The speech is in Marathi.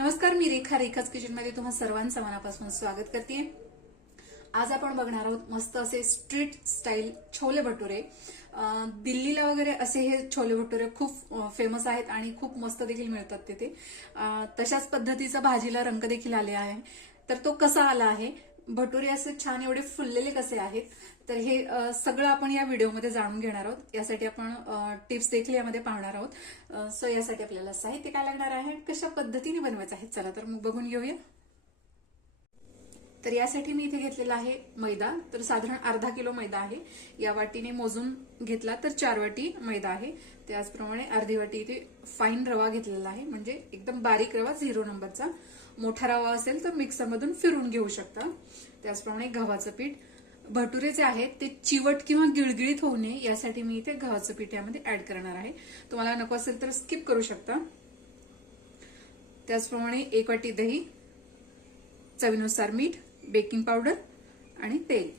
नमस्कार, मी रेखा रेखाच किचन मध्ये तुम्हा सर्वांचं मनापासून स्वागत करते। आज आपण बघणार आहोत मस्त असे स्ट्रीट स्टाईल छोले भटुरे। दिल्लीला वगैरे असे हे छोले भटुरे खूप फेमस आहेत आणि खूप मस्त देखील मिळतात तिथे। तशाच पद्धतीचा भाजीला रंग देखील आले आहे। तर तो कसा आला आहे, भटुरे असे छान एवढे फुललेले कसे आहेत, तर हे सगळं आपण या व्हिडिओमध्ये जाणून घेणार आहोत। यासाठी आपण टिप्स देखील यामध्ये पाहणार आहोत। सो यासाठी आपल्याला साहित्य काय लागणार आहे, कशा पद्धतीने बनवायचं आहे, चला तर मग बघून घेऊया। तर यासाठी मी इथे घेतलेला आहे मैदा। तर साधारण अर्धा किलो मैदा आहे। या वाटीने मोजून घेतला तर 4 वाटी मैदा आहे। त्याचप्रमाणे अर्धी वाटी इथे फाईन रवा घेतलेला आहे, म्हणजे एकदम बारीक रवा 0 नंबरचा। मोठा रवा असेल तर मिक्सर मधून फिरून घेऊ शकता। त्याचप्रमाणे गव्हाचं पीठ। भटुरे जे आहेत ते चिवट किंवा गिळगिळीत होऊ नये यासाठी मी इथे गव्हाचं पीठ यामध्ये ऍड करणार आहे। तुम्हाला नको असेल तर स्किप करू शकता। त्याचप्रमाणे 1 वाटी दही, चवीनुसार मीठ, बेकिंग पावडर आणि तेल।